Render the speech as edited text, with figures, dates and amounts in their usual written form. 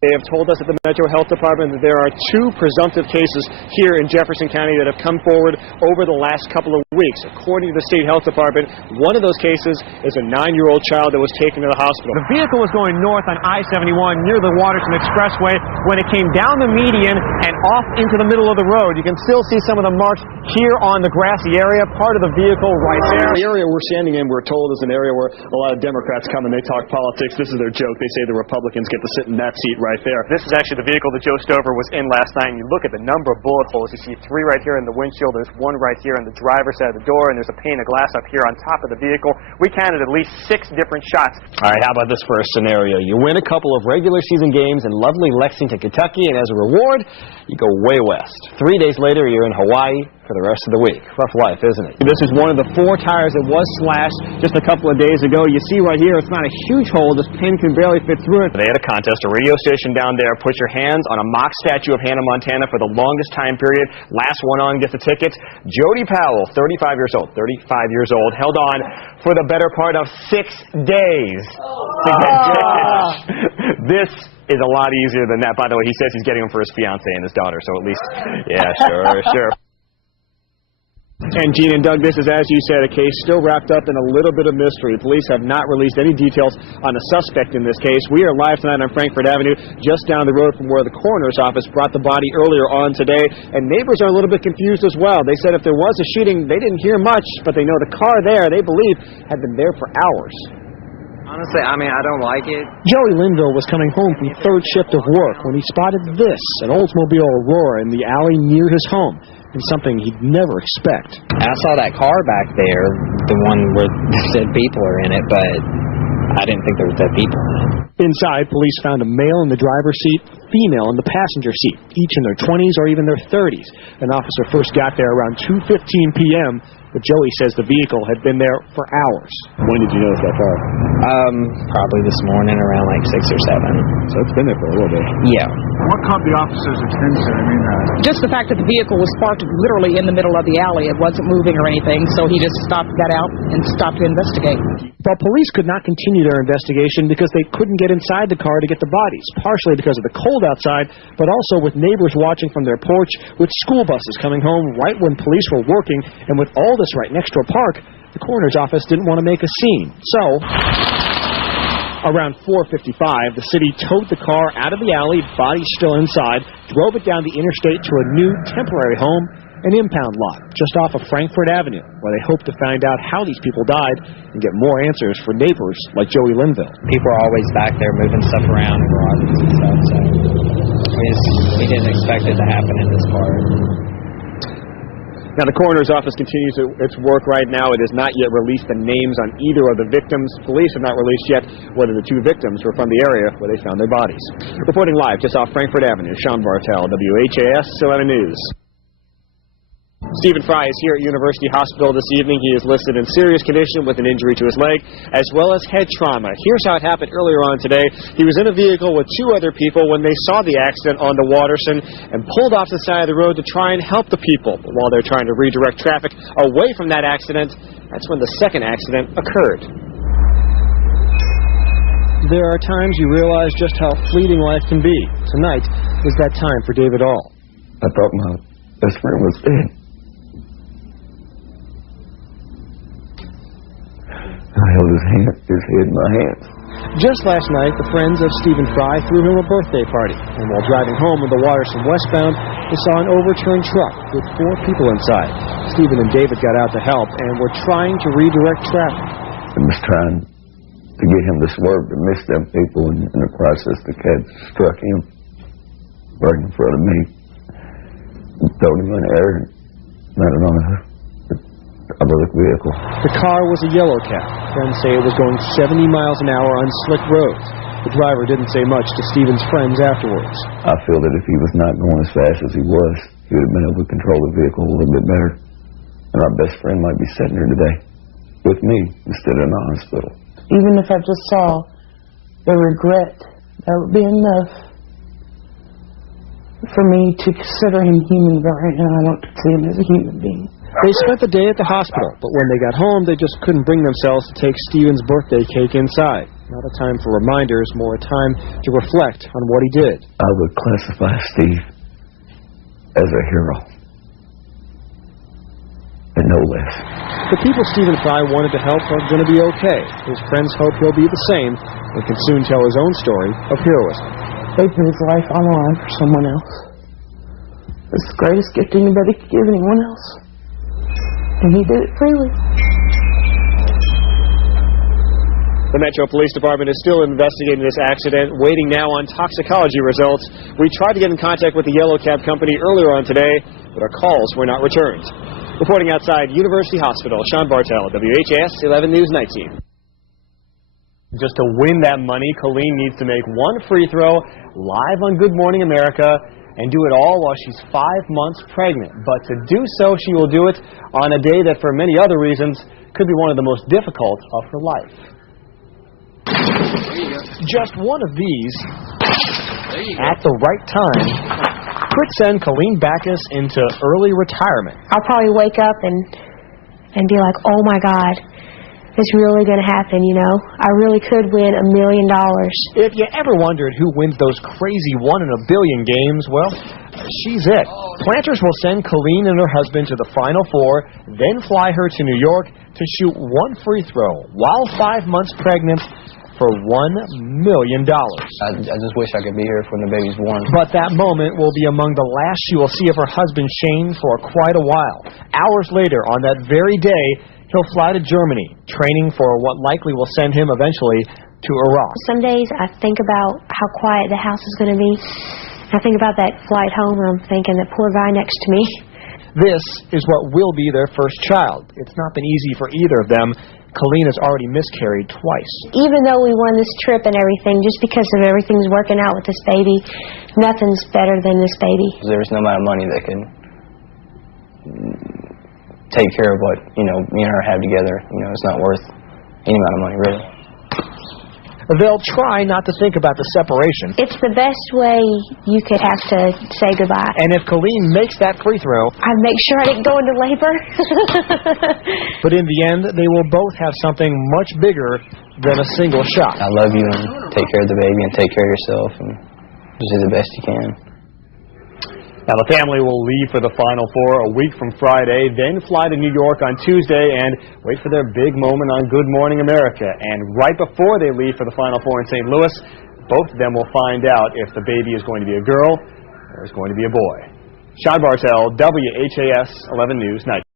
They have told us at the Metro Health Department that there are 2 presumptive cases here in Jefferson County that have come forward over the last couple of weeks. According to the State Health Department, one of those cases is a 9-year-old child that was taken to the hospital. The vehicle was going north on I-71 near the Waterson Expressway. When it came down the median and off into the middle of the road, you can still see some of the marks here on the grassy area, part of the vehicle right there. The area we're standing in, we're told, is an area where a lot of Democrats come and they talk politics. This is their joke. They say the Republicans get to sit in that seat right there. This is actually the vehicle that Joe Stover was in last night, and you look at the number of bullet holes. You see 3 right here in the windshield. There's 1 right here on the driver's side of the door, and there's a pane of glass up here on top of the vehicle. We counted at least 6 different shots. All right, how about this for a scenario? You win a couple of regular season games in lovely Lexington, Kentucky, and as a reward, you go way west. 3 days later, you're in Hawaii for the rest of the week. Rough life, isn't it? This is one of the 4 tires that was slashed just a couple of days ago. You see right here, it's not a huge hole. This pin can barely fit through it. They had a contest, a radio station down there, put your hands on a mock statue of Hannah Montana for the longest time period. Last one on gets the tickets. Jody Powell, 35 years old, held on for the better part of 6 days to get tickets. This is a lot easier than that. By the way, he says he's getting them for his fiance and his daughter, so at least, yeah, sure. And Gene and Doug, this is, as you said, a case still wrapped up in a little bit of mystery. Police have not released any details on the suspect in this case. We are live tonight on Frankfort Avenue, just down the road from where the coroner's office brought the body earlier on today. And neighbors are a little bit confused as well. They said if there was a shooting, they didn't hear much, but they know the car there, they believe, had been there for hours. Honestly, I don't like it. Joey Linville was coming home from 3rd shift of work when he spotted this, an Oldsmobile Aurora in the alley near his home. And something he'd never expect. I saw that car back there, the one where dead people are in it, but I didn't think there was dead people in it. Inside, police found a male in the driver's seat, female in the passenger seat, each in their 20s or even their 30s. An officer first got there around 2:15 p.m., but Joey says the vehicle had been there for hours. When did you notice that car? Probably this morning around like 6 or 7. So it's been there for a little bit. Yeah. What caught the officer's attention? Just the fact that the vehicle was parked literally in the middle of the alley. It wasn't moving or anything, so he just got out and stopped to investigate. But police could not continue their investigation because they couldn't get inside the car to get the bodies, partially because of the cold outside, but also with neighbors watching from their porch, with school buses coming home right when police were working, and with all this right next to a park, the coroner's office didn't want to make a scene. So, around 4:55, the city towed the car out of the alley, body still inside, drove it down the interstate to a new temporary home, an impound lot just off of Frankfort Avenue, where they hope to find out how these people died and get more answers for neighbors like Joey Linville. People are always back there moving stuff around in garages and stuff, so we didn't expect it to happen in this part. Now, the coroner's office continues its work right now. It has not yet released the names on either of the victims. Police have not released yet whether the 2 victims were from the area where they found their bodies. Reporting live just off Frankfort Avenue, Sean Bartel, WHAS 11 News. Stephen Fry is here at University Hospital this evening. He is listed in serious condition with an injury to his leg, as well as head trauma. Here's how it happened earlier on today. He was in a vehicle with 2 other people when they saw the accident on the Waterson and pulled off the side of the road to try and help the people. But while they're trying to redirect traffic away from that accident, that's when the second accident occurred. There are times you realize just how fleeting life can be. Tonight is that time for David All. I thought my best friend was dead. I held his head in my hands. Just last night, the friends of Stephen Fry threw him a birthday party. And while driving home on the Waterson westbound, they saw an overturned truck with 4 people inside. Stephen and David got out to help and were trying to redirect traffic. I was trying to get him to swerve to miss them people, and in the process, the cat struck him right in front of me. Thrown him in the air and landed on another vehicle. The car was a yellow cab. Friends say it was going 70 miles an hour on slick roads. The driver didn't say much to Stephen's friends afterwards. I feel that if he was not going as fast as he was, he would have been able to control the vehicle a little bit better. And our best friend might be sitting here today with me instead of in the hospital. Even if I just saw the regret, that would be enough for me to consider him human, but right now I don't see him as a human being. They spent the day at the hospital, but when they got home, they just couldn't bring themselves to take Steven's birthday cake inside. Not a time for reminders, more a time to reflect on what he did. I would classify Steve as a hero, and no less. The people Stephen Fry wanted to help are going to be okay. His friends hope he'll be the same and can soon tell his own story of heroism. He put his life on the line for someone else. It's the greatest gift anybody could give anyone else. And he did it freely. The Metro Police Department is still investigating this accident, waiting now on toxicology results. We tried to get in contact with the Yellow Cab company earlier on today, but our calls were not returned. Reporting outside University Hospital, Sean Bartel, WHAS 11 News Night Team. Just to win that money, Colleen needs to make one free throw live on Good Morning America and do it all while she's 5 months pregnant. But to do so, she will do it on a day that, for many other reasons, could be one of the most difficult of her life. Just one of these, at the right time, could send Colleen Backus into early retirement. I'll probably wake up and be like, oh my God, it's really going to happen, you know. I really could win $1 million. If you ever wondered who wins those crazy 1 in a billion games, well, she's it. Planters will send Colleen and her husband to the Final Four, then fly her to New York to shoot one free throw while 5 months pregnant for $1 million. I just wish I could be here when the baby's born. But that moment will be among the last she will see of her husband Shane for quite a while. Hours later, on that very day, he'll fly to Germany, training for what likely will send him eventually to Iraq. Some days I think about how quiet the house is going to be. I think about that flight home, and I'm thinking that poor guy next to me. This is what will be their first child. It's not been easy for either of them. Colleen has already miscarried twice. Even though we won this trip and everything, just because of everything's working out with this baby, nothing's better than this baby. There's no amount of money that can take care of what, you know, me and her have together. You know, it's not worth any amount of money, really. They'll try not to think about the separation. It's the best way you could have to say goodbye. And if Colleen makes that free throw, I'd make sure I didn't go into labor. but in the end, they will both have something much bigger than a single shot. I love you, and take care of the baby, and take care of yourself, and just do the best you can. Now, the family will leave for the Final Four a week from Friday, then fly to New York on Tuesday and wait for their big moment on Good Morning America. And right before they leave for the Final Four in St. Louis, both of them will find out if the baby is going to be a girl or is going to be a boy. Sean Bartel, WHAS 11 News Night.